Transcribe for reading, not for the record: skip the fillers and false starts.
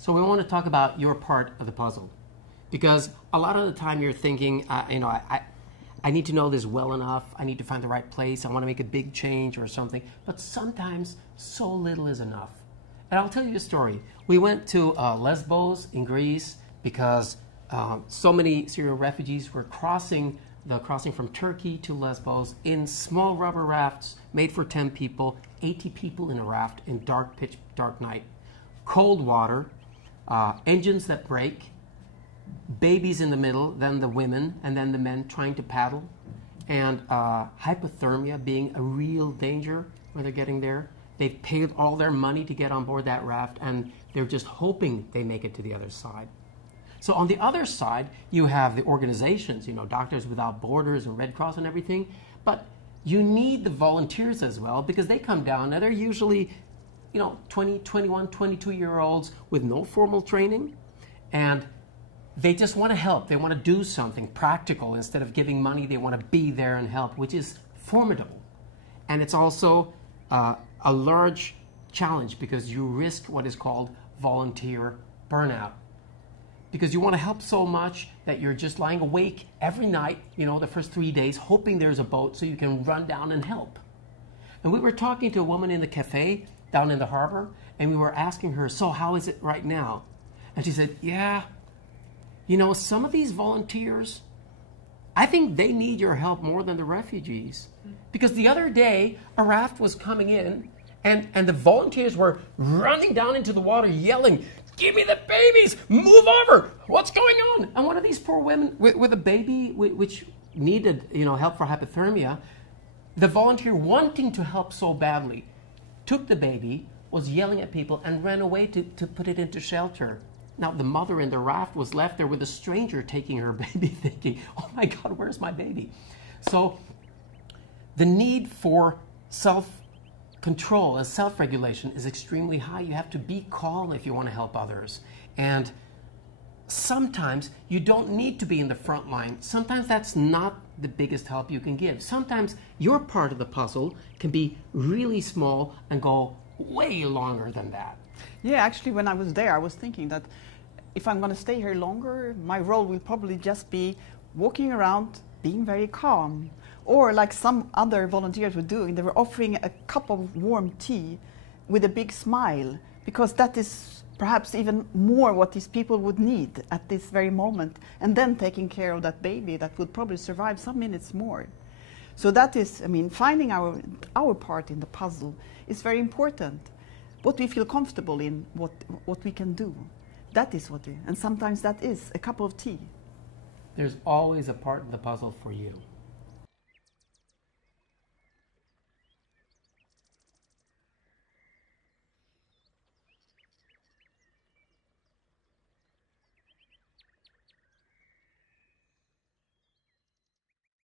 So we want to talk about your part of the puzzle, because a lot of the time you're thinking, I need to know this well enough. I need to find the right place. I want to make a big change or something. But sometimes so little is enough. And I'll tell you a story. We went to Lesbos in Greece because so many Syrian refugees were crossing from Turkey to Lesbos in small rubber rafts made for 10 people, 80 people in a raft in pitch dark night. Cold water, engines that break, babies in the middle, then the women, and then the men trying to paddle, and hypothermia being a real danger when they're getting there. They've paid all their money to get on board that raft, and they're just hoping they make it to the other side. So on the other side, you have the organizations, Doctors Without Borders and Red Cross and everything, but you need the volunteers as well, because they come down, and they're usually 20, 21, 22-year-olds with no formal training, and they just want to help. They want to do something practical. Instead of giving money, they want to be there and help, which is formidable. And it's also a large challenge, because you risk what is called volunteer burnout. Because you want to help so much that you're just lying awake every night, the first 3 days, hoping there's a boat so you can run down and help. And we were talking to a woman in the cafe down in the harbor, and we were asking her, so how is it right now? And she said, yeah, some of these volunteers, I think they need your help more than the refugees. Because the other day, a raft was coming in, and the volunteers were running down into the water yelling, give me the babies, move over, what's going on? And one of these poor women with a baby which needed help for hypothermia, the volunteer, wanting to help so badly, took the baby, was yelling at people, and ran away to put it into shelter. Now, the mother in the raft was left there with a stranger taking her baby, thinking, oh my God, where's my baby? So the need for self-control and self-regulation is extremely high. You have to be calm if you want to help others. And sometimes you don't need to be in the front line. Sometimes that's not the biggest help you can give. Sometimes your part of the puzzle can be really small and go way longer than that. Yeah, actually, when I was there, I was thinking that if I'm going to stay here longer, my role will probably just be walking around, being very calm. Or like some other volunteers were doing, they were offering a cup of warm tea with a big smile, because that is perhaps even more what these people would need at this very moment, and then taking care of that baby that would probably survive some minutes more. So that is, finding our part in the puzzle is very important. What we feel comfortable in, what we can do, that is and sometimes that is a cup of tea. There's always a part of the puzzle for you.